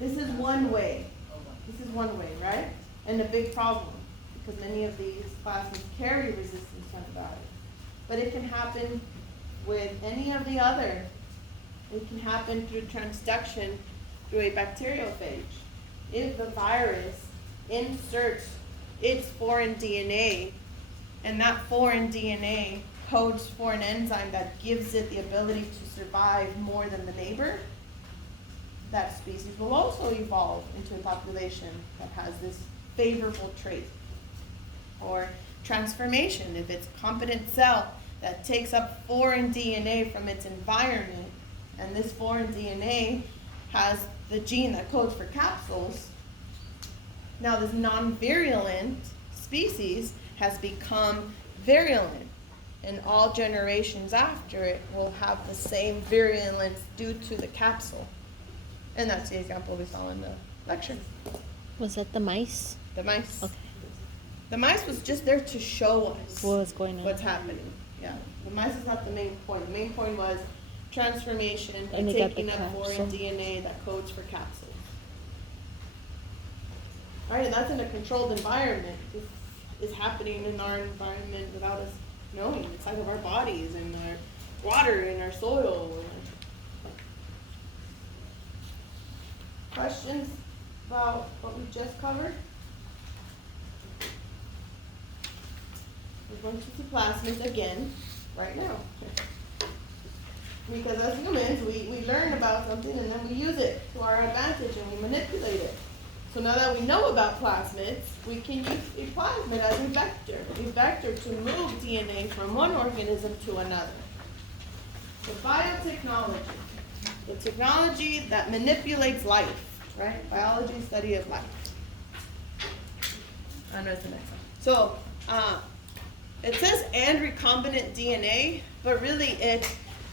This is one way. This is one way, right? And a big problem, because many of these plasmids carry resistance to antibiotics. But it can happen with any of the other. It can happen through transduction through a bacteriophage. If the virus inserts its foreign DNA, and that foreign DNA codes for an enzyme that gives it the ability to survive more than the neighbor, that species will also evolve into a population that has this favorable trait. Or transformation, if it's a competent cell that takes up foreign DNA from its environment, and this foreign DNA has the gene that codes for capsules, now this non-virulent species has become virulent, and all generations after it will have the same virulence due to the capsule. And that's the example we saw in the lecture. Was that the mice? The mice. Okay. The mice was just there to show us What was going on? what's happening. Yeah. The mice is not the main point. The main point was transformation by And they got the taking up foreign capsule. DNA that codes for capsules. All right, and that's in a controlled environment. This is happening in our environment without us knowing. Inside of our bodies, and our water, and our soil. Questions about what we just covered? We're going to see plasmids again right now. Because as humans, we learn about something and then we use it to our advantage and we manipulate it. So now that we know about plasmids, we can use a plasmid as a vector to move DNA from one organism to another. So biotechnology, the technology that manipulates life, right? Biology, study of life. I know it's the next one. So it says and recombinant DNA, but really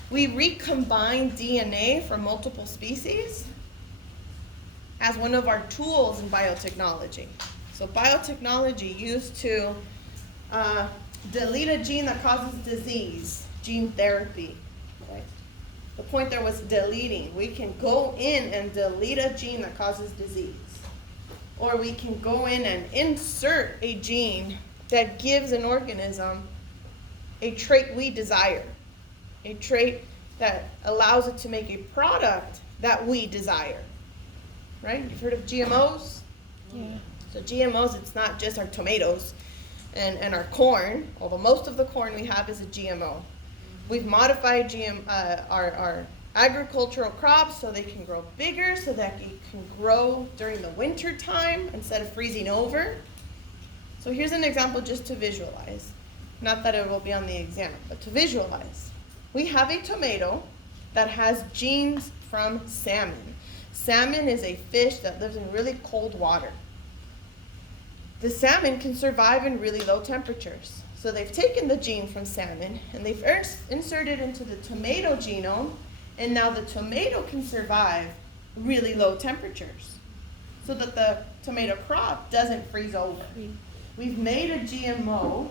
we recombine DNA from multiple species as one of our tools in biotechnology. So biotechnology used to delete a gene that causes disease, gene therapy, right? The point there was deleting. We can go in and delete a gene that causes disease. Or we can go in and insert a gene that gives an organism a trait we desire, a trait that allows it to make a product that we desire. Right? You've heard of GMOs? Yeah. So GMOs, it's not just our tomatoes and our corn, although most of the corn we have is a GMO. We've modified our agricultural crops so they can grow bigger, so that they can grow during the winter time instead of freezing over. So here's an example just to visualize. Not that it will be on the exam, but to visualize. We have a tomato that has genes from salmon. Salmon is a fish that lives in really cold water. The salmon can survive in really low temperatures. So they've taken the gene from salmon and they've inserted into the tomato genome, and now the tomato can survive really low temperatures so that the tomato crop doesn't freeze over. We've made a GMO,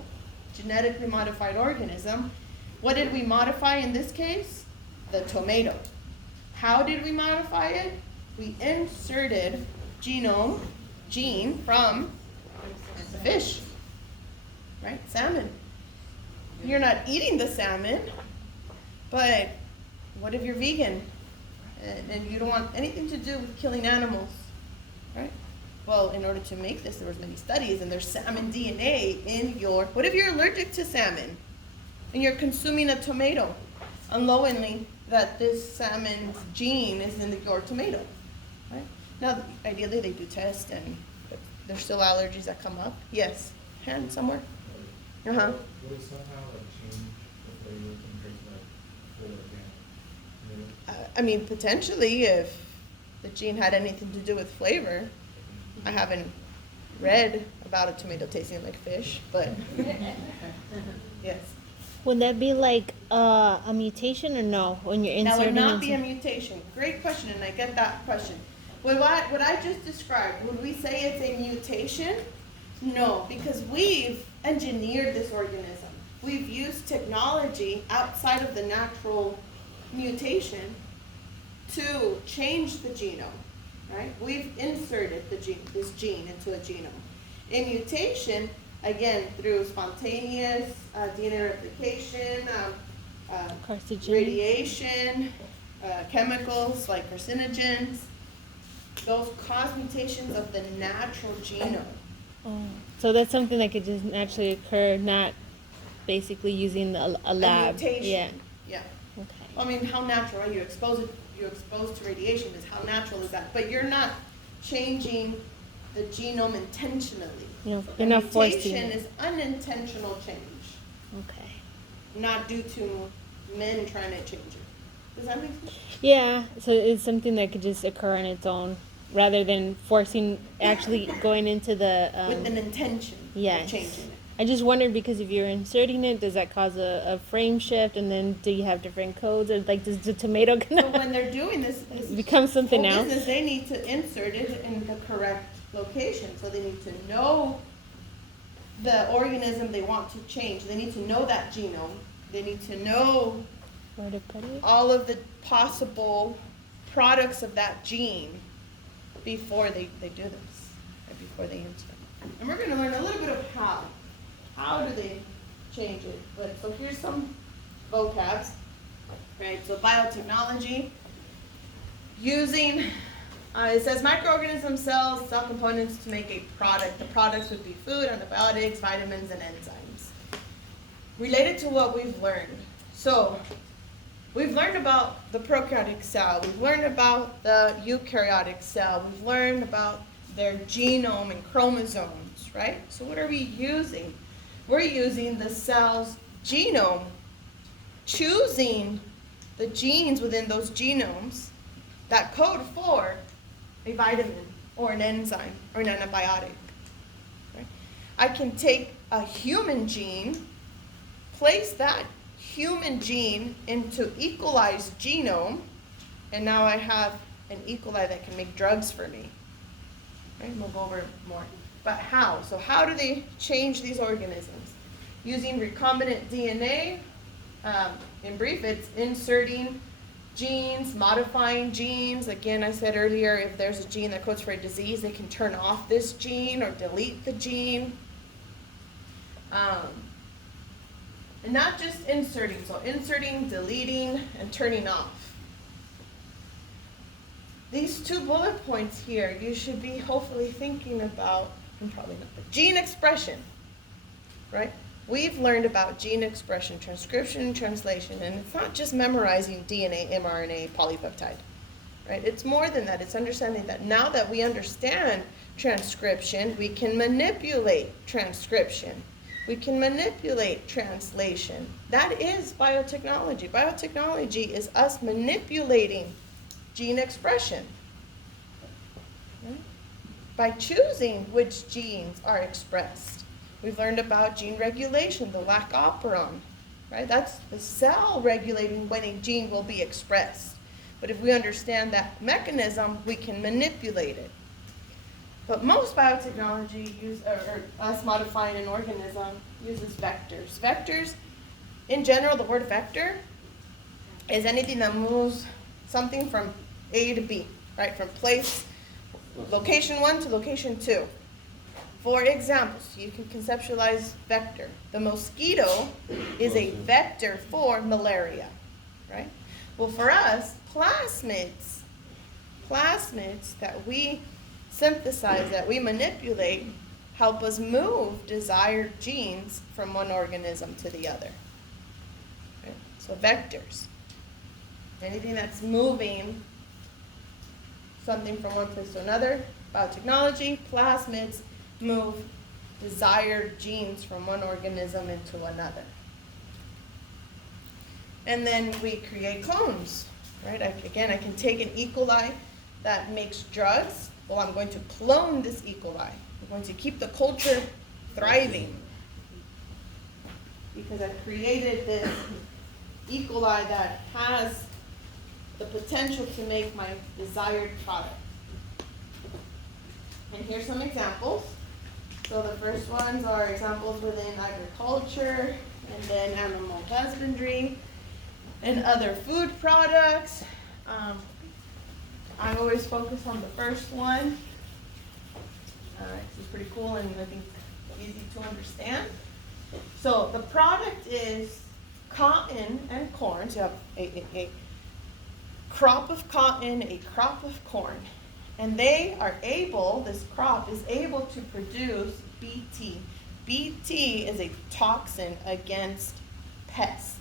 genetically modified organism. What did we modify in this case? The tomato. How did we modify it? We inserted gene from the fish, right? Salmon. You're not eating the salmon, but what if you're vegan and you don't want anything to do with killing animals, right? Well, in order to make this, there was many studies, and there's salmon DNA in your, what if you're allergic to salmon and you're consuming a tomato, unknowingly that this salmon's gene is in your tomato, right? Now, ideally they do test, but there's still allergies that come up. Yes, hand somewhere. Would it somehow change the flavor and taste again? I mean, potentially, if the gene had anything to do with flavor. I haven't read about a tomato tasting like fish, but yes. Would that be like a mutation or no? When you're That inserting would not be a into- mutation. Great question, and I get that question. What I just described, would we say it's a mutation? No, because we've engineered this organism. We've used technology outside of the natural mutation to change the genome. right? We've inserted this gene into a genome. In mutation, again, through spontaneous DNA replication, Carcinogen. radiation, chemicals like carcinogens, those cause mutations of the natural genome. Oh, so that's something that could just naturally occur, not basically using a lab. mutation. Yeah. Okay. I mean, how natural are you exposed to radiation is how natural is that? But you're not changing the genome intentionally. You're The not forcing mutation it. is unintentional change, Okay. not due to men trying to change it. Does that make sense? Yeah, so it's something that could just occur on its own, rather than forcing, actually going into the. With an intention Yes. of changing it. I just wondered, because if you're inserting it, does that cause a frame shift, and then do you have different codes, or like does the tomato So when they're doing this become something whole else? business, they need to insert it in the correct location. So they need to know the organism they want to change. They need to know that genome. They need to know Where to put it? all of the possible products of that gene before they do this, or before they insert. And we're going to learn a little bit of how. How do they change it? But so here's some vocabs, right? So biotechnology, using, it says microorganism cells, cell components to make a product. The products would be food, antibiotics, vitamins, and enzymes. Related to what we've learned. So we've learned about the prokaryotic cell. We've learned about the eukaryotic cell. We've learned about their genome and chromosomes, right? So what are we using? We're using the cell's genome, choosing the genes within those genomes that code for a vitamin or an enzyme or an antibiotic. Right? I can take a human gene, place that human gene into E. coli's genome, and now I have an E. coli that can make drugs for me. Right? We'll go over more. But how? So how do they change these organisms? Using recombinant DNA. In brief, it's inserting genes, modifying genes. Again, I said earlier, if there's a gene that codes for a disease, they can turn off this gene or delete the gene. And not just inserting, so inserting, deleting, and turning off. These 2 bullet points here, you should be hopefully thinking about, and probably not, but gene expression, right? We've learned about gene expression, transcription, and translation, and it's not just memorizing DNA, mRNA, polypeptide, right? It's more than that. It's understanding that now that we understand transcription, we can manipulate transcription. We can manipulate translation. That is biotechnology. Biotechnology is us manipulating gene expression, right? By choosing which genes are expressed. We've learned about gene regulation, the lac operon, right? That's the cell regulating when a gene will be expressed. But if we understand that mechanism, we can manipulate it. But most biotechnology or us modifying an organism uses vectors. Vectors, in general, the word vector is anything that moves something from A to B, right? From location 1 to location 2. For example, so you can conceptualize vector. The mosquito is a vector for malaria, right? Well, for us, plasmids that we synthesize, that we manipulate, help us move desired genes from one organism to the other. Okay? So vectors, anything that's moving something from one place to another. Biotechnology, plasmids move desired genes from one organism into another. And then we create clones, right? I can take an E. coli that makes drugs. Well, I'm going to clone this E. coli. I'm going to keep the culture thriving because I've created this E. coli that has the potential to make my desired product. And here's some examples. So the first ones are examples within agriculture, and then animal husbandry, and other food products. I always focus on the first one. It's pretty cool and I think easy to understand. So the product is cotton and corn. So you have a crop of cotton, a crop of corn. And they are able, this crop is able to produce BT. BT is a toxin against pests,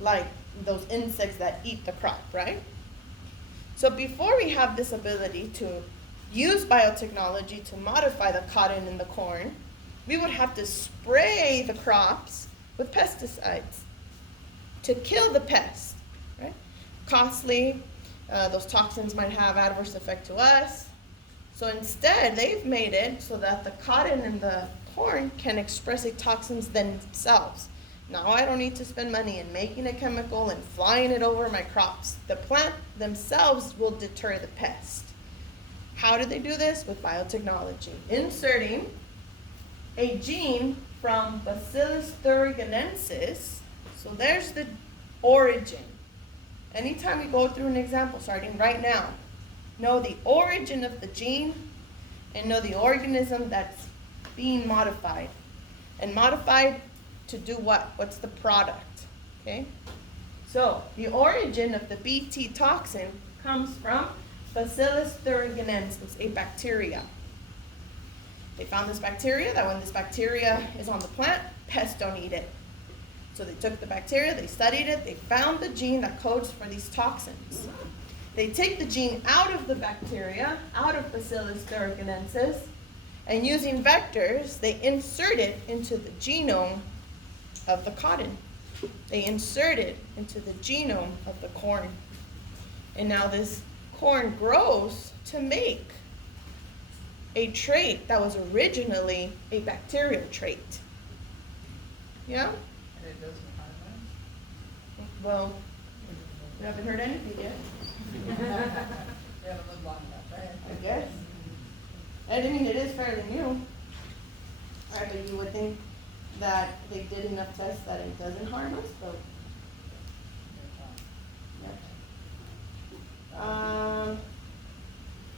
like those insects that eat the crop, right? So before we have this ability to use biotechnology to modify the cotton and the corn, we would have to spray the crops with pesticides to kill the pest, right? Costly, those toxins might have adverse effect to us. So instead, they've made it so that the cotton and the corn can express the toxins themselves. Now I don't need to spend money in making a chemical and flying it over my crops. The plant themselves will deter the pest. How do they do this? With biotechnology. Inserting a gene from Bacillus thuringiensis. So there's the origin. Anytime we go through an example, starting right now, know the origin of the gene and know the organism that's being modified. And modified to do what? What's the product? Okay? So the origin of the BT toxin comes from Bacillus thuringiensis, a bacteria. They found this bacteria, that when this bacteria is on the plant, pests don't eat it. So they took the bacteria, they studied it, they found the gene that codes for these toxins. They take the gene out of the bacteria, out of Bacillus thuringiensis, and using vectors, they insert it into the genome of the cotton. They insert it into the genome of the corn. And now this corn grows to make a trait that was originally a bacterial trait. Yeah? And it doesn't harm Well, you haven't heard anything yet, us? You haven't lived long enough, right? I guess. I mean, it is fairly new. Right, but you would think that they did enough tests that it doesn't harm us, but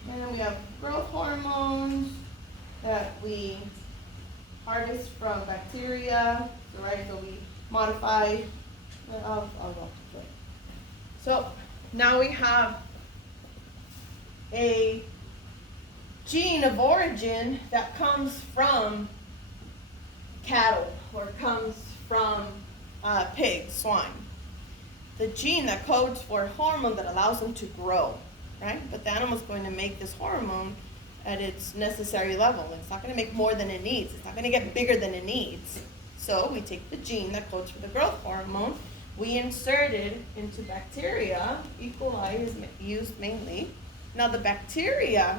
and then we have growth hormones that we harvest from bacteria, so, right? So we modify. I'll go. So now we have a gene of origin that comes from cattle or comes from pigs, swine. The gene that codes for a hormone that allows them to grow, right? But the animal's going to make this hormone at its necessary level. It's not going to make more than it needs. It's not going to get bigger than it needs. So we take the gene that codes for the growth hormone, we insert it into bacteria. E. coli is used mainly. Now the bacteria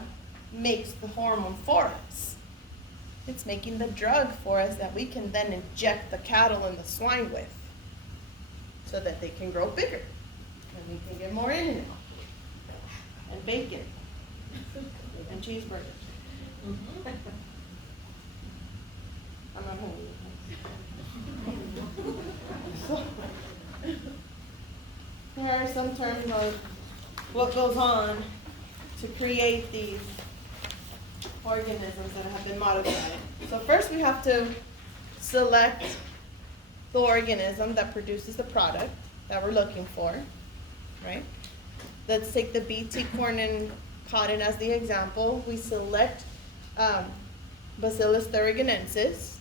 makes the hormone for us. It's making the drug for us that we can then inject the cattle and the swine with so that they can grow bigger and we can get more in it. And bacon and cheeseburgers. I'm not hungry. Here are some terms of what goes on to create these organisms that have been modified. So first we have to select the organism that produces the product that we're looking for, right? Let's take the BT corn and cotton as the example. We select Bacillus thuringiensis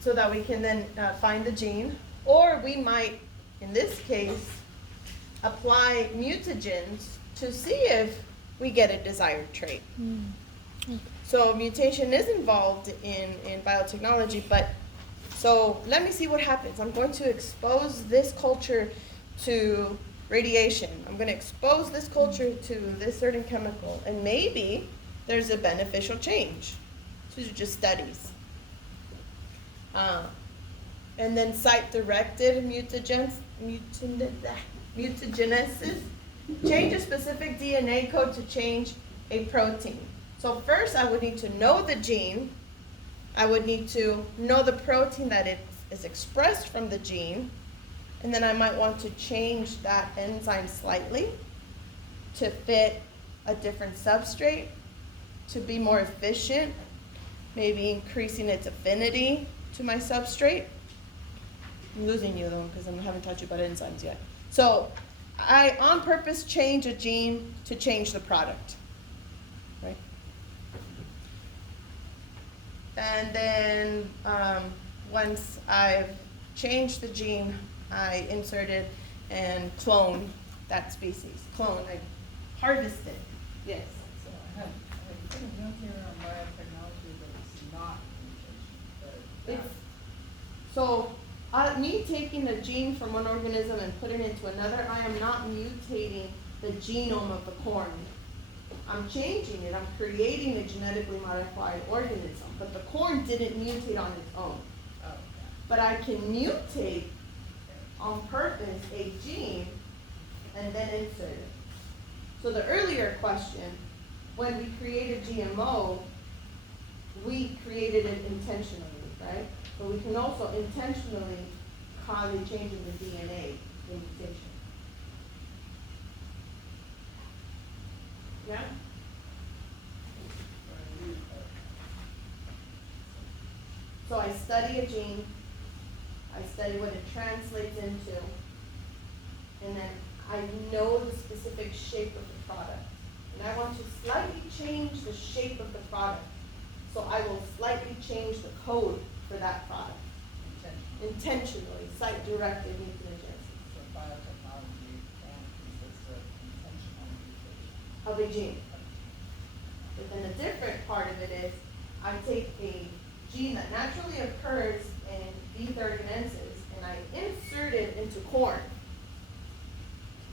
so that we can then find the gene. Or we might, in this case, apply mutagens to see if we get a desired trait. So mutation is involved in biotechnology, but so let me see what happens. I'm going to expose this culture to radiation. I'm going to expose this culture to this certain chemical, and maybe there's a beneficial change. These are just studies. And then site-directed mutagenesis, change a specific DNA code to change a protein. So first I would need to know the gene. I would need to know the protein that it is expressed from the gene. And then I might want to change that enzyme slightly to fit a different substrate, to be more efficient, maybe increasing its affinity to my substrate. I'm losing you though, because I haven't taught you about enzymes yet. So I on purpose change a gene to change the product, right? And then once I've changed the gene, I inserted and cloned that species. Clone, I harvested. Yes. So I have things on here on biotechnology that it's not mutation, but. It's, so me taking a gene from one organism and putting it into another, I am not mutating the genome of the corn. I'm changing it. I'm creating a genetically modified organism, but the corn didn't mutate on its own. Oh, okay. But I can mutate on purpose a gene and then insert it. So the earlier question, when we created GMO, we created it intentionally, right? But we can also intentionally cause a change in the DNA, the mutation. Yeah? So I study a gene, I study what it translates into, and then I know the specific shape of the product. And I want to slightly change the shape of the product. So I will slightly change the code for that product. Intentionally, site-directed nucleogenesis. So biotechnology can consist of intentional mutation. Of a gene. But then the different part of it is, I take a gene that naturally occurs in these organelles and I insert it into corn.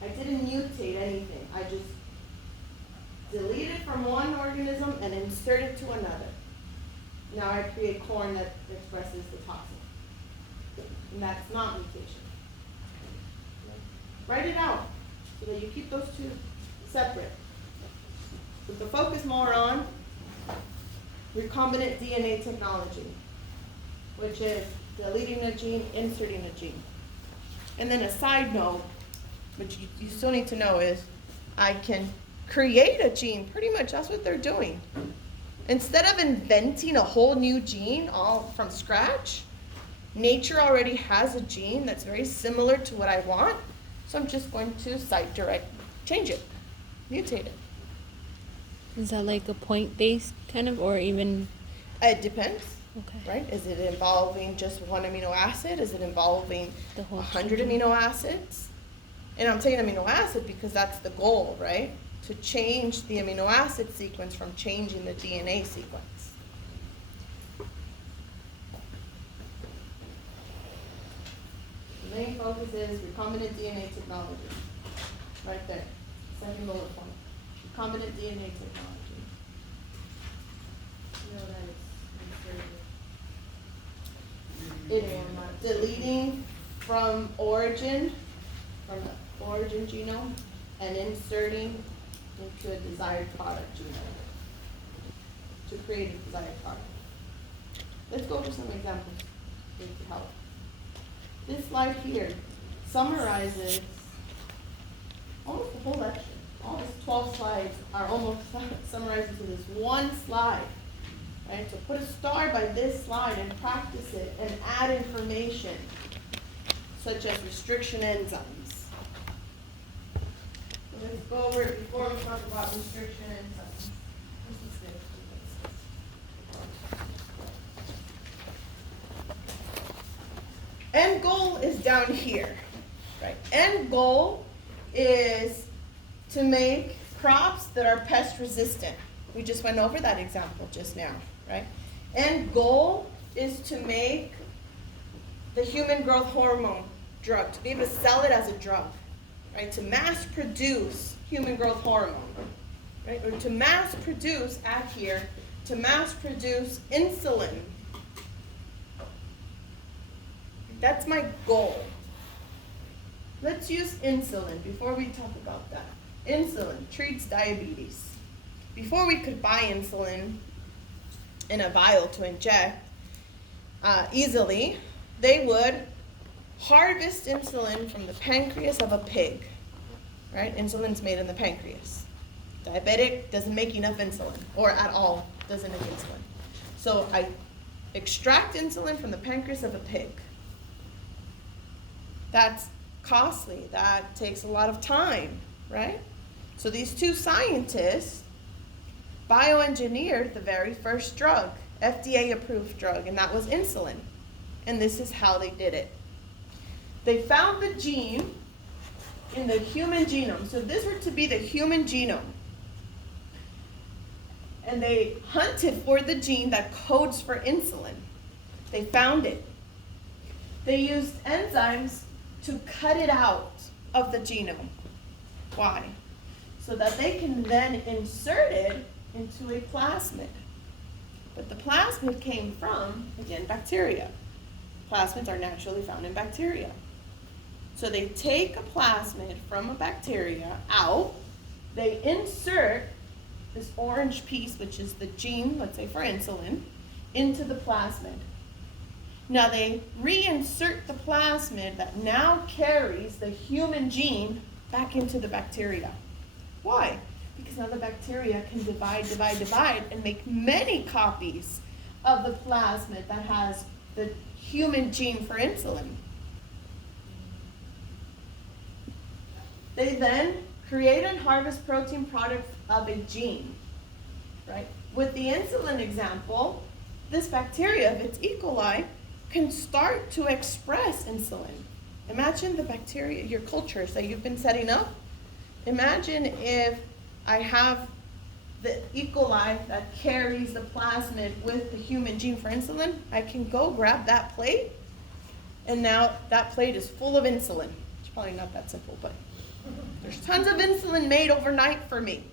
I didn't mutate anything. I just delete it from one organism and insert it to another. Now I create corn that expresses the toxin. And that's not mutation. Write it out so that you keep those two separate. With the focus more on recombinant DNA technology, which is deleting a gene, inserting a gene. And then a side note, which you still need to know, is I can create a gene. Pretty much that's what they're doing. Instead of inventing a whole new gene all from scratch, nature already has a gene that's very similar to what I want, so I'm just going to site direct change it, mutate it. Is that like a point-based kind of, or even? It depends, Okay. right? Is it involving just one amino acid? Is it involving The whole 100 gene. amino acids? And I'm taking amino acid because that's the goal, right? To change the amino acid sequence from changing the DNA sequence. The main focus is recombinant DNA technology. Right there, second bullet point. Recombinant DNA technology. You know that it's inserted. It is deleting from origin, from the origin genome, and inserting into a desired product genome to create a desired product. Let's go over some examples to help. This slide here summarizes almost the whole lecture. All these 12 slides are almost summarized into this one slide. Right? So put a star by this slide and practice it and add information such as restriction enzymes. So let's go over it before we talk about restriction enzymes. This is good. End goal is down here, right? End goal is to make crops that are pest resistant. We just went over that example just now, right? End goal is to make the human growth hormone drug, to be able to sell it as a drug, right? To mass produce human growth hormone, right? Or to mass produce, to mass produce insulin. That's my goal. Let's use insulin before we talk about that. Insulin treats diabetes. Before we could buy insulin in a vial to inject easily, they would harvest insulin from the pancreas of a pig, right? Insulin's made in the pancreas. Diabetic doesn't make enough insulin, or at all doesn't make insulin. So I extract insulin from the pancreas of a pig. That's costly. That takes a lot of time, right? So these two scientists bioengineered the very first drug, FDA-approved drug, and that was insulin. And this is how they did it. They found the gene in the human genome. So if this were to be the human genome, and they hunted for the gene that codes for insulin. They found it. They used enzymes to cut it out of the genome. Why? So that they can then insert it into a plasmid. But the plasmid came from, again, bacteria. Plasmids are naturally found in bacteria. So they take a plasmid from a bacteria out, they insert this orange piece, which is the gene, let's say for insulin, into the plasmid. Now they reinsert the plasmid that now carries the human gene back into the bacteria. Why? Because now the bacteria can divide, and make many copies of the plasmid that has the human gene for insulin. They then create and harvest protein products of a gene, right? With the insulin example, this bacteria, if it's E. coli, can start to express insulin. Imagine the bacteria, your cultures that you've been setting up. Imagine if I have the E. coli that carries the plasmid with the human gene for insulin. I can go grab that plate, and now that plate is full of insulin. It's probably not that simple, but there's tons of insulin made overnight for me.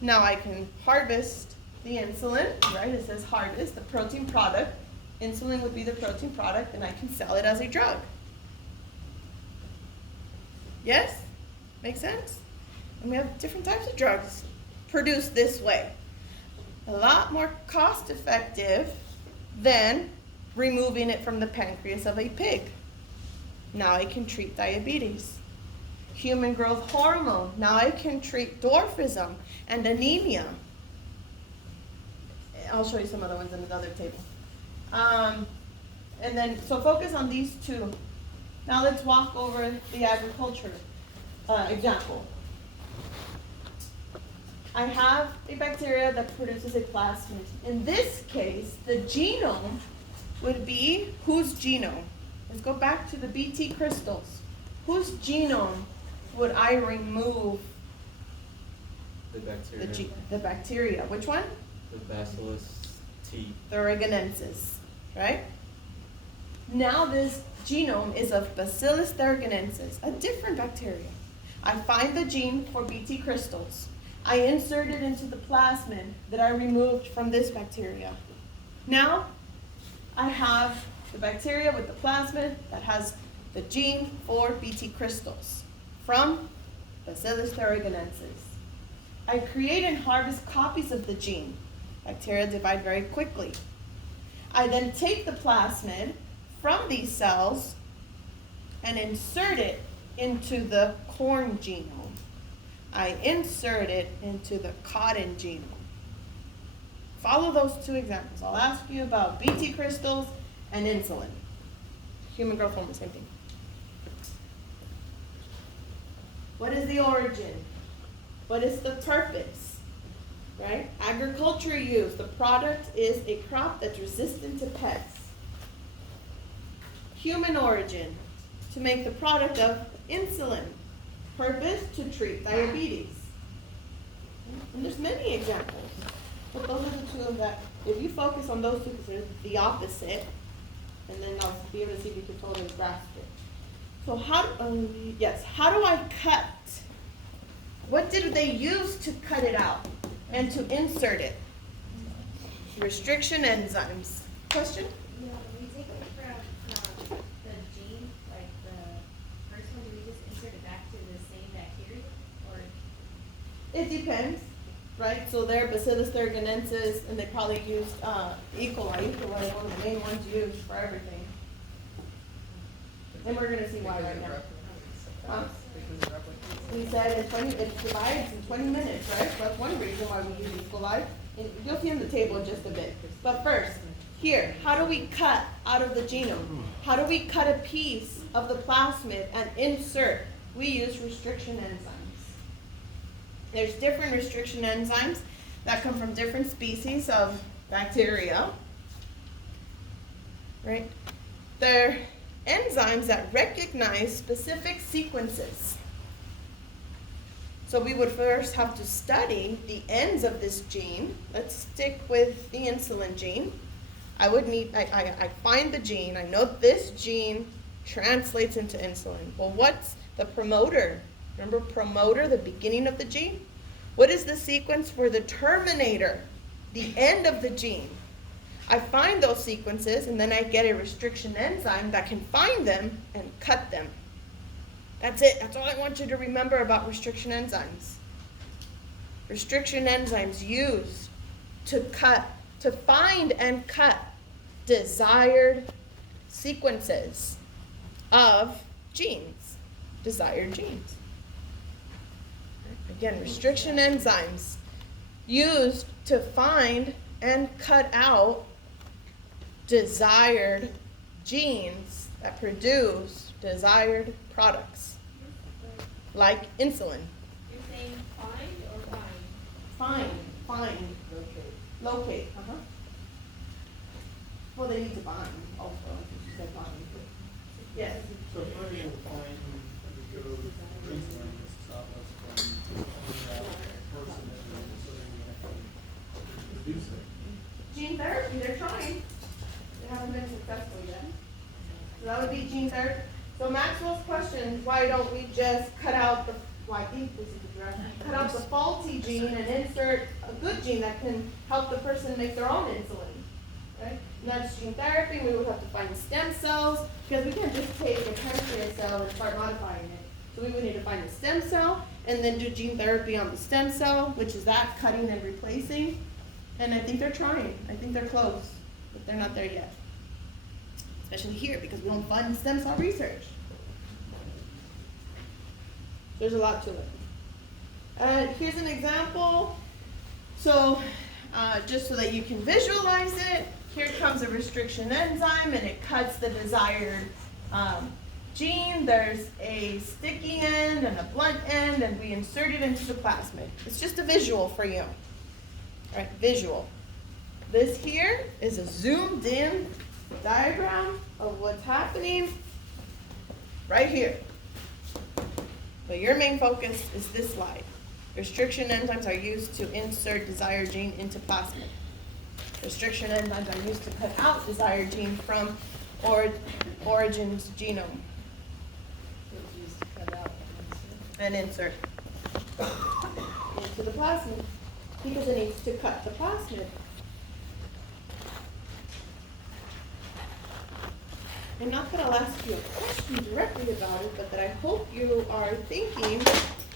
Now I can harvest the insulin, right? It says harvest, the protein product. Insulin would be the protein product, and I can sell it as a drug. Yes? Make sense? And we have different types of drugs produced this way. A lot more cost effective than removing it from the pancreas of a pig. Now I can treat diabetes. Human growth hormone. Now I can treat dwarfism and anemia. I'll show you some other ones in the other table. And then, so focus on these two. Now let's walk over the agriculture example. I have a bacteria that produces a plasmid. In this case, the genome would be whose genome? Let's go back to the Bt crystals. Whose genome would I remove The bacteria. the bacteria? Which one? The Bacillus T. Thuringiensis, right? Now this genome is of Bacillus thuringiensis, a different bacteria. I find the gene for Bt crystals. I insert it into the plasmid that I removed from this bacteria. Now I have the bacteria with the plasmid that has the gene for Bt crystals from Bacillus thuringiensis. I create and harvest copies of the gene. Bacteria divide very quickly. I then take the plasmid from these cells and insert it into the corn genome. I insert it into the cotton genome. Follow those two examples. I'll ask you about Bt crystals and insulin. Human growth hormone, same thing. What is the origin? What is the purpose? Right? Agriculture use. The product is a crop that's resistant to pests. Human origin. To make the product of insulin. Purpose to treat diabetes. And there's many examples. But those are the two of that. If you focus on those two, because they're the opposite, and then I'll be able to see if you can totally grasp it. So how do I cut? What did they use to cut it out and to insert it? Restriction enzymes. Question? Yeah, when we take it from the gene, like the first one, do we just insert it back to the same bacteria, or? It depends, right? So they're Bacillus thuringiensis, and they probably used E. coli. E. coli is one of the main ones used for everything. And we're gonna see why right now. Huh? Because it replicates. We said it divides in 20 minutes, right? That's one reason why we use equal life. And you'll see on the table in just a bit. But first, here, how do we cut out of the genome? How do we cut a piece of the plasmid and insert? We use restriction enzymes. There's different restriction enzymes that come from different species of bacteria, right? They're enzymes that recognize specific sequences. So we would first have to study the ends of this gene. Let's stick with the insulin gene. I find the gene, I know this gene translates into insulin. Well, what's the promoter? Remember promoter, the beginning of the gene? What is the sequence for the terminator, the end of the gene? I find those sequences and then I get a restriction enzyme that can find them and cut them. That's it. That's all I want you to remember about restriction enzymes. Restriction enzymes used to find and cut desired sequences of genes, desired genes. Again, restriction enzymes used to find and cut out desired genes that produce desired products, like insulin. You're saying find or Find, locate, Well, they need to bind also, because you said bind. Yes. So if we're able to find, we go insulin to stop us from pulling out a person that we're considering to produce it. Gene therapy, they're trying. They haven't been successful yet. So that would be gene therapy. So Maxwell's question is, why don't we just cut out cut out the faulty gene and insert a good gene that can help the person make their own insulin, right? And that's gene therapy. We would have to find stem cells, because we can't just take a pancreas cell and start modifying it. So we would need to find a stem cell and then do gene therapy on the stem cell, which is that cutting and replacing. And I think they're trying. I think they're close, but they're not there yet. Especially here, because we don't fund stem cell research. There's a lot to it. Here's an example. So, just so that you can visualize it, here comes a restriction enzyme and it cuts the desired gene. There's a sticky end and a blunt end, and we insert it into the plasmid. It's just a visual for you. All right, visual. This here is a zoomed in diagram of what's happening right here. But your main focus is this slide. Restriction enzymes are used to insert desired gene into plasmid. Restriction enzymes are used to cut out desired gene from origin's genome It's used to cut out and insert into the plasmid, because it needs to cut the plasmid. I'm not going to ask you a question directly about it, but that I hope you are thinking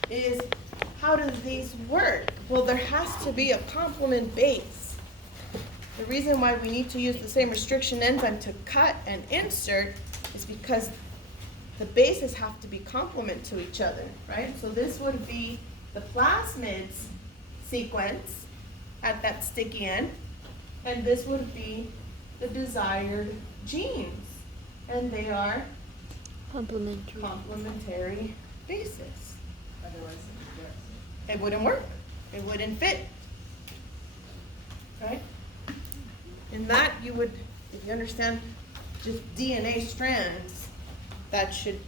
is, how do these work? Well, there has to be a complement base. The reason why we need to use the same restriction enzyme to cut and insert is because the bases have to be complement to each other, right? So this would be the plasmid's sequence at that sticky end, and this would be the desired genes. And they are complementary bases. otherwise it rejects it. It wouldn't work. It wouldn't fit. Right? In that, you would, if you understand just DNA strands, that should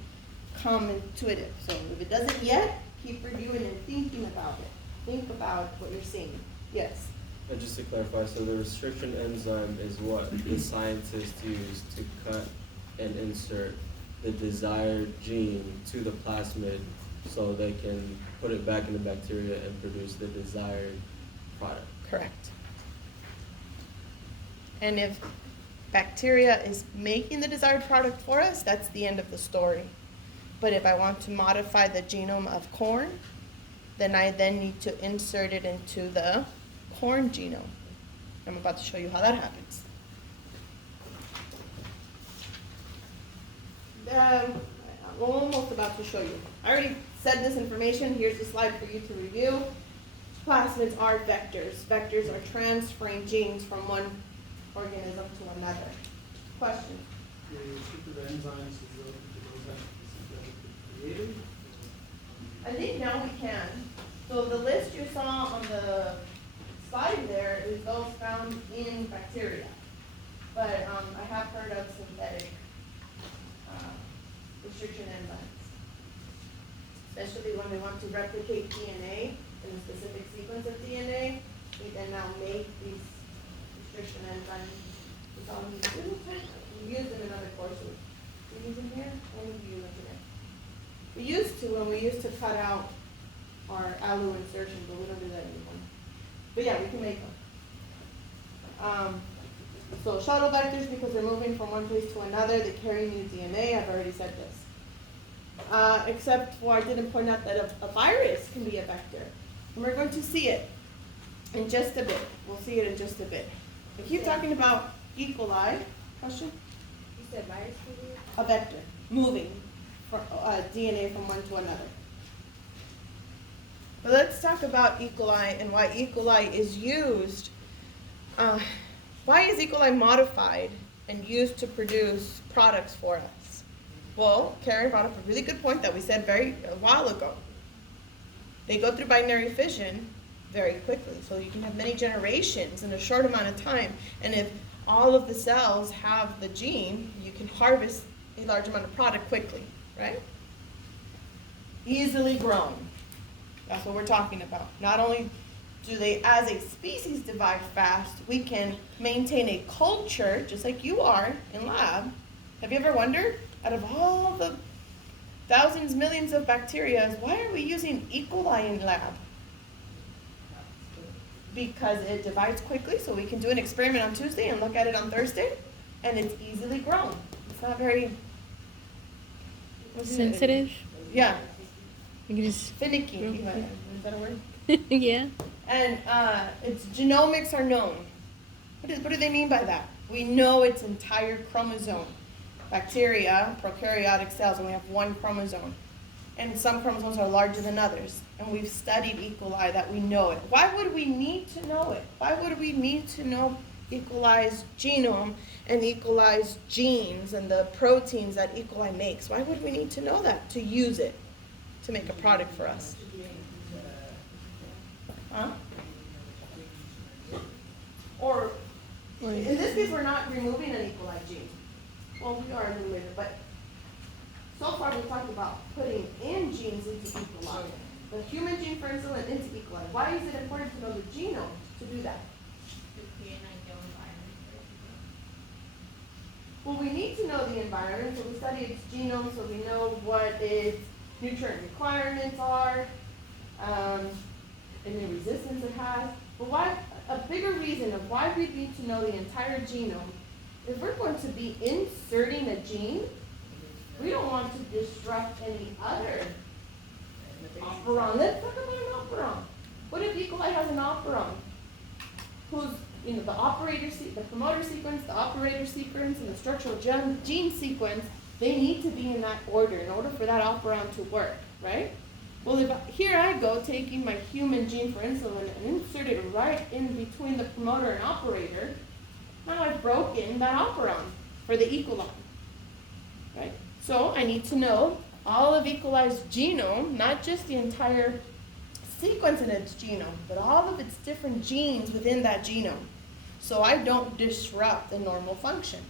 come intuitive. So if it doesn't yet, keep reviewing and thinking about it. Think about what you're seeing. Yes? And just to clarify, so the restriction enzyme is what the scientists use to cut and insert the desired gene to the plasmid so they can put it back in the bacteria and produce the desired product. Correct. And if bacteria is making the desired product for us, that's the end of the story. But if I want to modify the genome of corn, then I need to insert it into the corn genome. I'm about to show you how that happens. I'm almost about to show you. I already said this information. Here's the slide for you to review. Plasmids are vectors. Vectors are transferring genes from one organism to another. Question? The particular enzymes, do those have to be created? I think now we can. So the list you saw on the slide there is those found in bacteria. But I have heard of synthetic restriction enzymes, especially when we want to replicate DNA in a specific sequence of DNA. We can now make these restriction enzymes. We use them in other courses. We use them here, or we use them today? We used to when we used to cut out our alu insertion, but we don't do that anymore. But yeah, we can make them. So shuttle vectors, because they're moving from one place to another, they carry new DNA. I've already said this. Except for I didn't point out that a virus can be a vector. And we're going to see it in just a bit. We'll see it in just a bit. We keep talking about E. coli. Question? You said virus can be? A vector, moving from, DNA from one to another. But let's talk about E. coli and why E. coli is used. Why is E. coli modified and used to produce products for us? Well, Karen brought up a really good point that we said a while ago. They go through binary fission very quickly, so you can have many generations in a short amount of time. And if all of the cells have the gene, you can harvest a large amount of product quickly, right? Easily grown. That's what we're talking about. Not only do they, as a species, divide fast, we can maintain a culture, just like you are in lab. Have you ever wondered, out of all the thousands, millions of bacteria, why are we using E. coli in lab? Because it divides quickly, so we can do an experiment on Tuesday and look at it on Thursday, and it's easily grown. It's not very Sensitive? Yeah, You can just finicky. Is that a word? yeah. And its genomics are known. What do they mean by that? We know its entire chromosome. Bacteria, prokaryotic cells, only have one chromosome. And some chromosomes are larger than others. And we've studied E. coli that we know it. Why would we need to know it? Why would we need to know E. coli's genome and E. coli's genes and the proteins that E. coli makes? Why would we need to know that? To use it, to make a product for us. Huh? Or, in this case, we're not removing an E. coli gene. Well, we are a little later, but so far we've talked about putting in genes into E. coli. The human gene for insulin into E. coli. Why is it important to know the genome to do that? To create an ideal environment for it to grow. Well, we need to know the environment, so we study its genome so we know what its nutrient requirements are, and the resistance it has. But why, a bigger reason of why we need to know the entire genome, if we're going to be inserting a gene, we don't want to disrupt any other operon. Let's talk about an operon. What if E. coli has an operon? Who's, the operator, the promoter sequence, the operator sequence, and the structural gene sequence, they need to be in that order in order for that operon to work, right? Well, here I go taking my human gene for insulin and insert it right in between the promoter and operator. Now I've broken that operon for the E. coli, right? So I need to know all of E. coli's genome, not just the entire sequence in its genome, but all of its different genes within that genome, so I don't disrupt the normal function.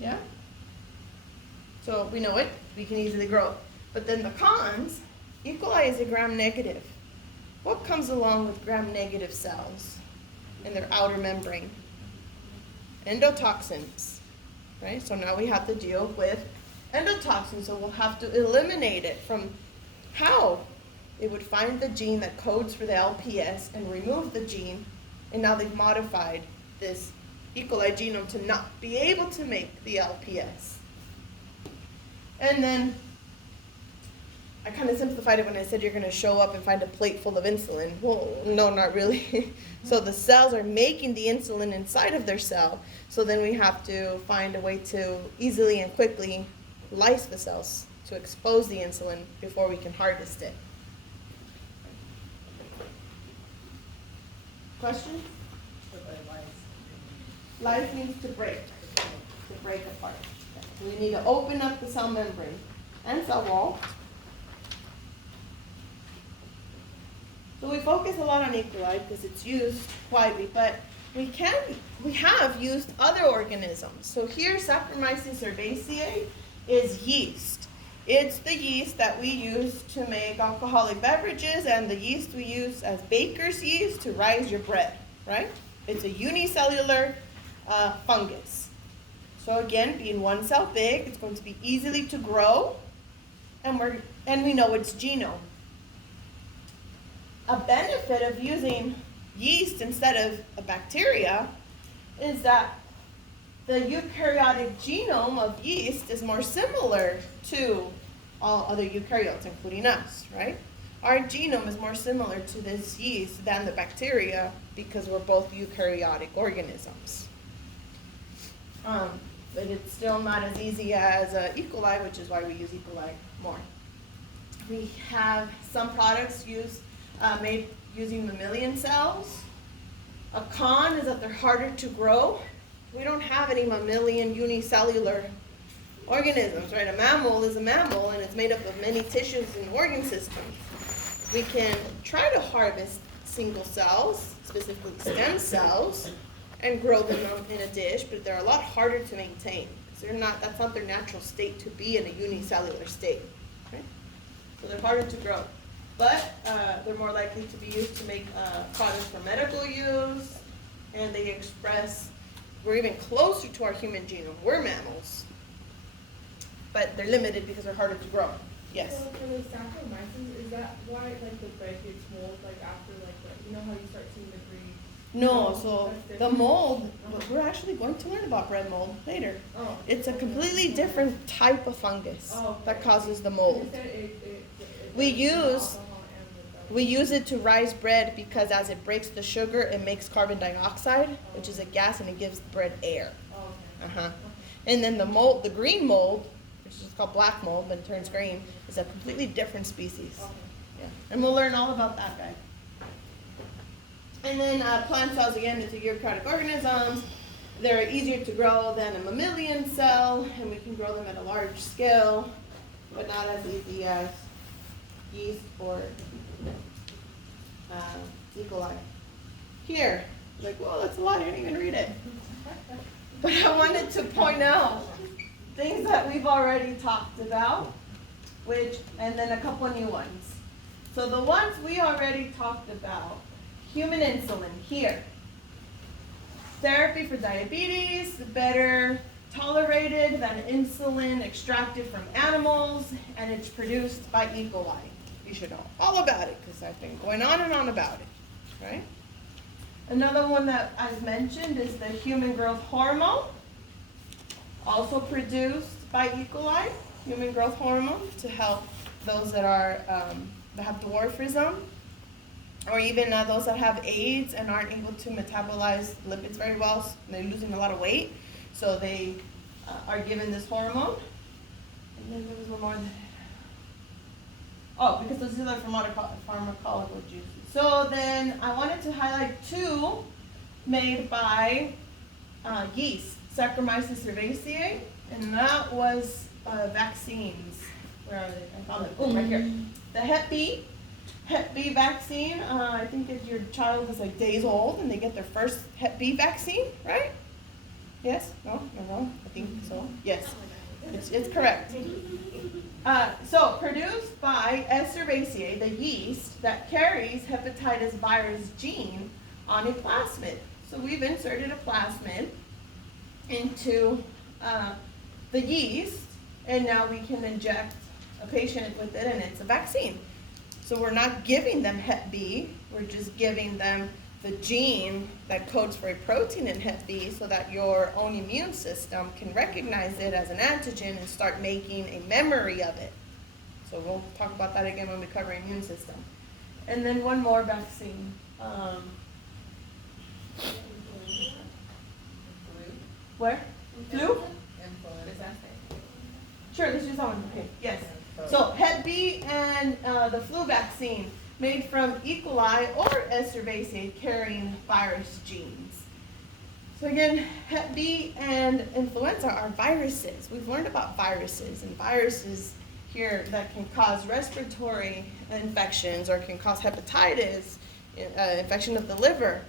Yeah? So we know it, we can easily grow. But then the cons, E. coli is a gram-negative. What comes along with gram-negative cells in their outer membrane? Endotoxins, right? So now we have to deal with endotoxins, so we'll have to eliminate it from how? It would find the gene that codes for the LPS and remove the gene, and now they've modified this E. coli genome to not be able to make the LPS. And then I kind of simplified it when I said you're going to show up and find a plate full of insulin. Well, no, not really. So the cells are making the insulin inside of their cell. So then we have to find a way to easily and quickly lyse the cells to expose the insulin before we can harvest it. Question? But by lights. Lyse means to break apart. So we need to open up the cell membrane and cell wall. So we focus a lot on E. coli because it's used widely, but we have used other organisms. So here, Saccharomyces cerevisiae is yeast. It's the yeast that we use to make alcoholic beverages and the yeast we use as baker's yeast to rise your bread, right? It's a unicellular fungus. So again, being one cell big, it's going to be easily to grow, and we know its genome. A benefit of using yeast instead of a bacteria is that the eukaryotic genome of yeast is more similar to all other eukaryotes, including us, right? Our genome is more similar to this yeast than the bacteria because we're both eukaryotic organisms. But it's still not as easy as E. coli, which is why we use E. coli more. We have some products made using mammalian cells. A con is that they're harder to grow. We don't have any mammalian unicellular organisms, right? A mammal is a mammal and it's made up of many tissues and organ systems. We can try to harvest single cells, specifically stem cells, and grow them in a dish, but they're a lot harder to maintain because that's not their natural state to be in a unicellular state, right? So they're harder to grow. But they're more likely to be used to make products for medical use, and we're even closer to our human genome. We're mammals, but they're limited because they're harder to grow. Yes? So for the Saccharomyces, is that why like the bread gets mold like after like you know how you start seeing the green? No, so That's the different. mold, we're actually going to learn about bread mold later. Oh. It's a completely different type of fungus Oh, okay. that causes the mold. You said it We the use- alcohol and the- We use it to rise bread because as it breaks the sugar, it makes carbon dioxide, which is a gas, and it gives the bread air. Oh, okay. Uh-huh. And then the green mold, which is called black mold, but it turns green, is a completely different species. Okay. Yeah. And we'll learn all about that guy. And then plant cells, again, it's eukaryotic organisms. They're easier to grow than a mammalian cell, and we can grow them at a large scale, but not as easy as yeast or E. coli. Here, like, whoa, that's a lot, I didn't even read it. But I wanted to point out things that we've already talked about, and then a couple of new ones. So the ones we already talked about, human insulin, here. Therapy for diabetes, better tolerated than insulin extracted from animals, and it's produced by E. coli. You should know all about it, because I've been going on and on about it, right? Another one that I've mentioned is the human growth hormone, also produced by E. coli, human growth hormone, to help those that have dwarfism, or even those that have AIDS and aren't able to metabolize lipids very well, and they're losing a lot of weight, so they are given this hormone. And then there was one more. Because those are pharmacological juices. So then I wanted to highlight two made by yeast, Saccharomyces cerevisiae, and that was vaccines. Where are they? I found it. Oh, right here. The Hep B vaccine. I think if your child is like days old and they get their first Hep B vaccine, right? Yes? No? No? I think so. Yes. It's correct. So produced by S. cerevisiae, the yeast that carries hepatitis virus gene on a plasmid. So we've inserted a plasmid into the yeast, and now we can inject a patient with it, and it's a vaccine. So we're not giving them Hep B, we're just giving them the gene that codes for a protein in Hep B so that your own immune system can recognize it as an antigen and start making a memory of it. So we'll talk about that again when we cover immune system. And then one more vaccine. Where? Flu? Influenza. Sure, let's use that one. Okay, yes. So Hep B and the flu vaccine made from E. coli or S. cerevisiae carrying virus genes. So again, Hep B and influenza are viruses. We've learned about viruses, and viruses here that can cause respiratory infections or can cause hepatitis, infection of the liver.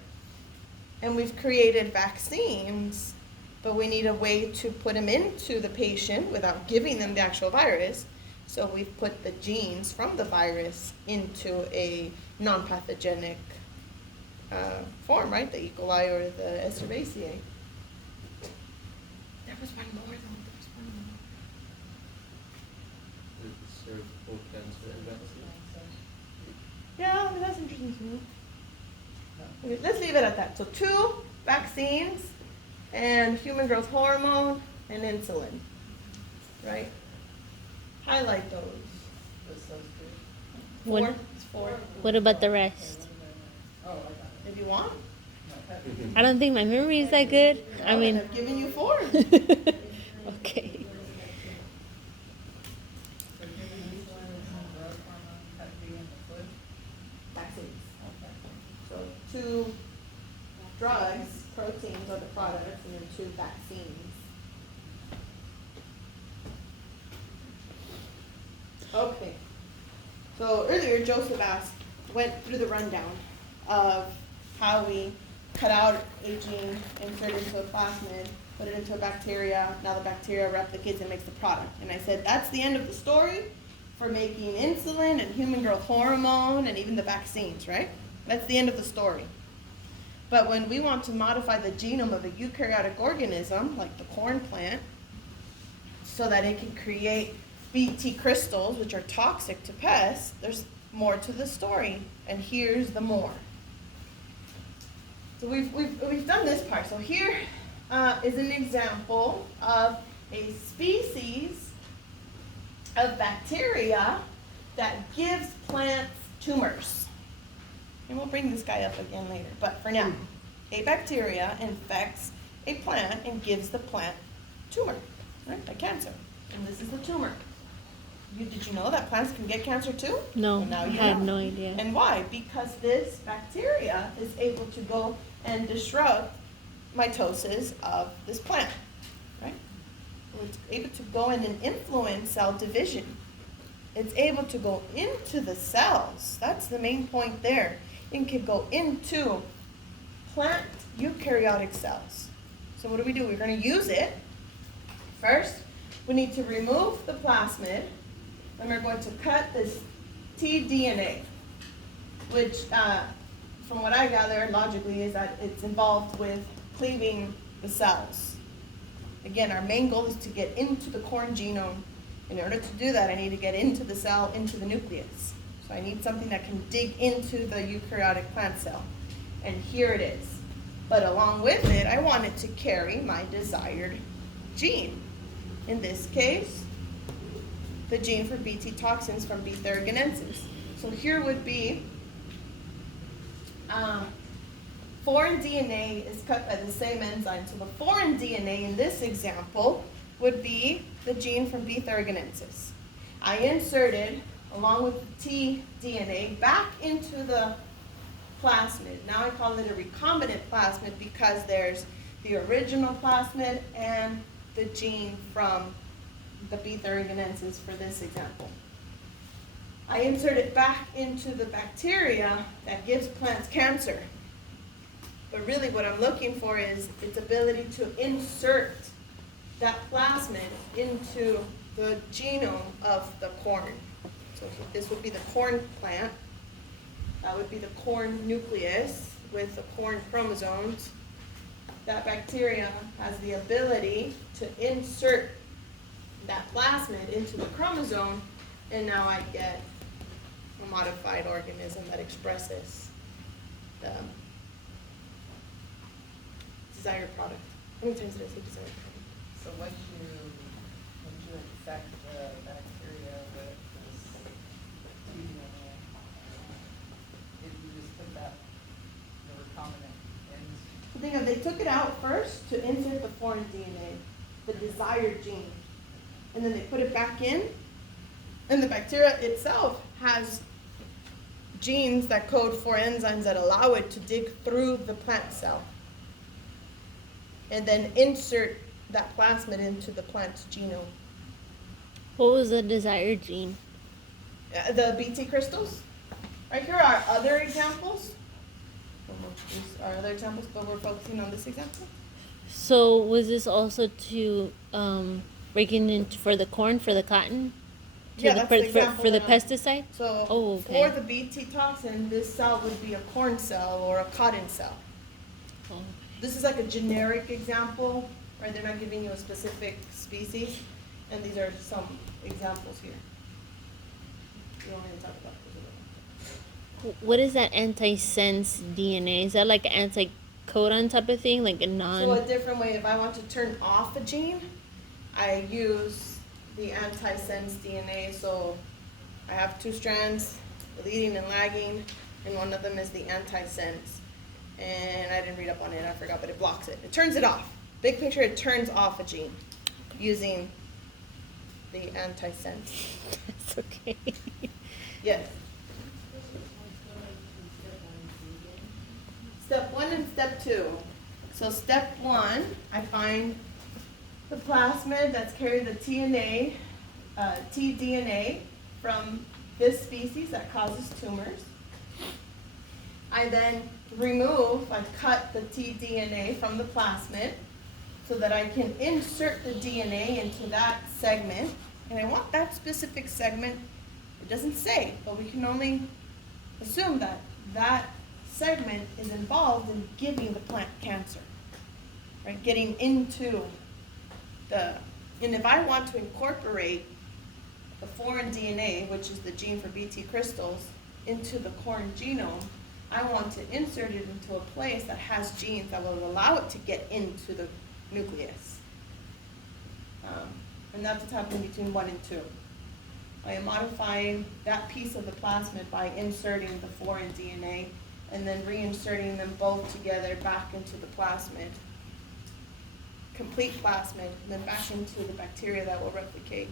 And we've created vaccines, but we need a way to put them into the patient without giving them the actual virus. So we've put the genes from the virus into a non-pathogenic form, right? The E. coli or the S. cerevisiae. There was one more though. There was one more. The cervical cancer and vaccine. Yeah, I mean, that's interesting to me. Okay, let's leave it at that. So 2 vaccines and human growth hormone and insulin, right? Highlight those. Just those two. 4. What- It's 4. What about the rest? Oh, I got it. If you want. No, I don't think my memory is that good. I mean, I've given you 4. okay. So human insulin and growth hormone, Hep B and the flu. Vaccines. Okay. So 2 drugs, proteins are the products, and then 2 vaccines. Okay. So earlier Joseph went through the rundown of how we cut out a gene, insert it into a plasmid, put it into a bacteria, now the bacteria replicates and makes the product. And I said that's the end of the story for making insulin and human growth hormone and even the vaccines, right? That's the end of the story. But when we want to modify the genome of a eukaryotic organism, like the corn plant, so that it can create Bt crystals, which are toxic to pests, there's more to the story. And here's the more. So we've done this part. So here is an example of a species of bacteria that gives plants tumors. And we'll bring this guy up again later, but for now, a bacteria infects a plant and gives the plant tumor, right? A cancer. And this is the tumor. Did you know that plants can get cancer too? No, Well, now I you had know. no idea. And why? Because this bacteria is able to go and disrupt mitosis of this plant, right? Well, it's able to go in and influence cell division. It's able to go into the cells. That's the main point there. It can go into plant eukaryotic cells. So what do? We're going to use it. First, we need to remove the plasmid. Then we're going to cut this tDNA, which, from what I gather logically, is that it's involved with cleaving the cells. Again, our main goal is to get into the corn genome. In order to do that, I need to get into the cell, into the nucleus. So I need something that can dig into the eukaryotic plant cell. And here it is. But along with it, I want it to carry my desired gene. In this case, the gene for Bt toxins from B. thuringiensis. So here would be foreign DNA is cut by the same enzyme. So the foreign DNA in this example would be the gene from B. thuringiensis. I inserted, along with the tDNA, back into the plasmid. Now I call it a recombinant plasmid because there's the original plasmid and the gene from the B. thuringiensis for this example. I insert it back into the bacteria that gives plants cancer. But really what I'm looking for is its ability to insert that plasmid into the genome of the corn. So this would be the corn plant. That would be the corn nucleus with the corn chromosomes. That bacteria has the ability to insert that plasmid into the chromosome, and now I get a modified organism that expresses the desired product. How many times did I say desired product? So once you infect the bacteria with this thinking of, they took it out first to insert the foreign DNA, the desired gene. And then they put it back in, and the bacteria itself has genes that code for enzymes that allow it to dig through the plant cell and then insert that plasmid into the plant's genome. What was the desired gene? The BT crystals. Right here are other examples. These are other examples, but we're focusing on this example. So was this also to breaking into for the corn, for the cotton? To Yeah, the, that's the example for the that I'm- pesticide? So Oh, okay. for the BT toxin, this cell would be a corn cell or a cotton cell. Oh. This is like a generic example, right? They're not giving you a specific species, and these are some examples here. We don't even talk about those. What is that antisense DNA? Is that like an anti-codon type of thing, like a non? So a different way, if I want to turn off a gene, I use the antisense DNA. So I have two strands, leading and lagging, and one of them is the antisense. And I didn't read up on it, I forgot, but it blocks it. It turns it off. Big picture, it turns off a gene using the antisense. That's okay. Yes. Step 1 and step 2. So step 1, I find the plasmid that's carried the tDNA from this species that causes tumors. I then I cut the tDNA from the plasmid so that I can insert the DNA into that segment. And I want that specific segment, it doesn't say, but we can only assume that that segment is involved in giving the plant cancer, right? Getting into and if I want to incorporate the foreign DNA, which is the gene for BT crystals, into the corn genome, I want to insert it into a place that has genes that will allow it to get into the nucleus. And that's what's happening between 1 and 2. I am modifying that piece of the plasmid by inserting the foreign DNA and then reinserting them both together back into the plasmid, complete plasmid, and then back into the bacteria that will replicate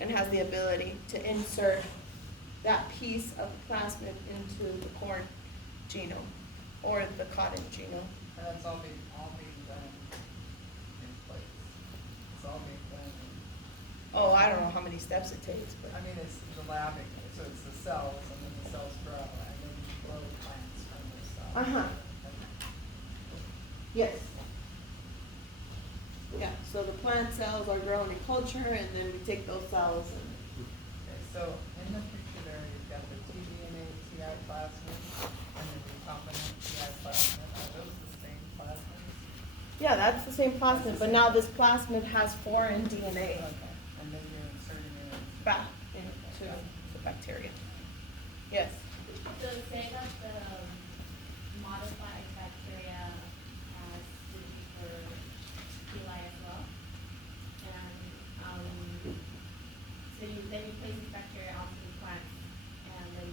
and has the ability to insert that piece of the plasmid into the corn genome or the cotton genome. And that's all being done in place. It's all being done. Oh, I don't know how many steps it takes, but I mean, it's the labbing, so it's the cells, and then the cells grow, and then you grow plants from those cells. Uh-huh. Yes. Yeah, so the plant cells are grown in culture, and then we take those cells and Okay, so in the picture there, you've got the tDNA, TI plasmid, and then recombinant TI plasmid. Are those the same plasmids? yeah, that's the same plasmid, but now this plasmid has foreign DNA Okay, and then you're inserting it in. back into the bacteria. Yes. So say that the modified bacteria has food for Eli as well. And so then you place this bacteria onto the plants. And then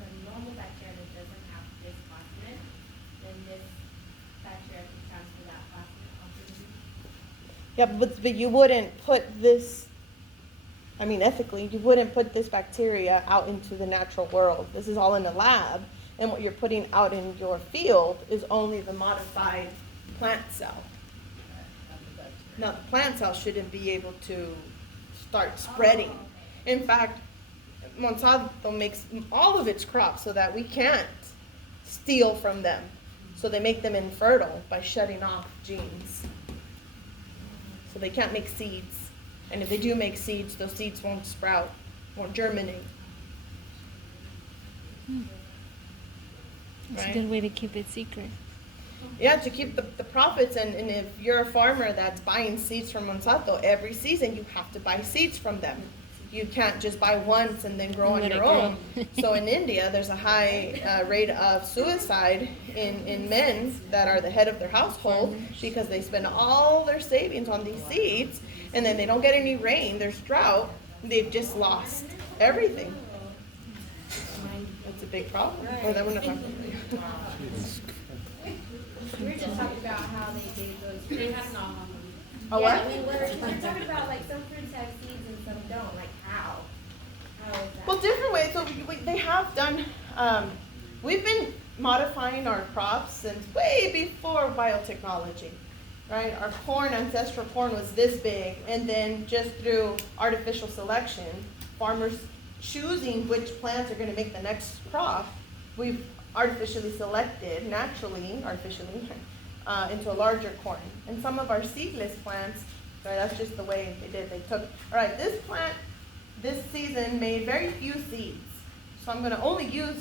the normal bacteria that doesn't have this plasmid, then this bacteria can transfer that plasmid onto the leaf. Yeah, but you wouldn't put this, I mean, ethically, you wouldn't put this bacteria out into the natural world. This is all in a lab, and what you're putting out in your field is only the modified plant cell. Now, the plant cell shouldn't be able to start spreading. In fact, Monsanto makes all of its crops so that we can't steal from them. So they make them infertile by shutting off genes. So they can't make seeds. And if they do make seeds, those seeds won't sprout, won't germinate. That's Right? a good way to keep it secret. Yeah, to keep the profits, and if you're a farmer that's buying seeds from Monsanto, every season you have to buy seeds from them. You can't just buy once and then grow And on let your it own. grow. So in India, there's a high rate of suicide in men that are the head of their household because they spend all their savings on these seeds, and then they don't get any rain, there's drought, they've just lost everything. That's a big problem. Or that we're not talking about. We were just talking about how they gave those. They have not on them. A Yeah, what? I mean, we're talking about like some fruits have seeds and some don't, like how? How is that? Well, different ways. So they have done. We've been modifying our crops since way before biotechnology, right? Our corn, ancestral corn, was this big, and then just through artificial selection, farmers choosing which plants are going to make the next crop, we've artificially selected, naturally, artificially, into a larger corn. And some of our seedless plants, right? That's just the way they did. They took, all right, this plant this season made very few seeds. So I'm going to only use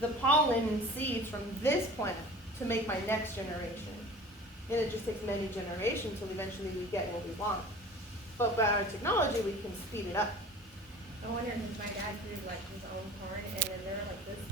the pollen and seeds from this plant to make my next generation. And it just takes many generations till eventually we get what we want. But by our technology, we can speed it up. I wonder if my dad grew like his own corn and then there were like this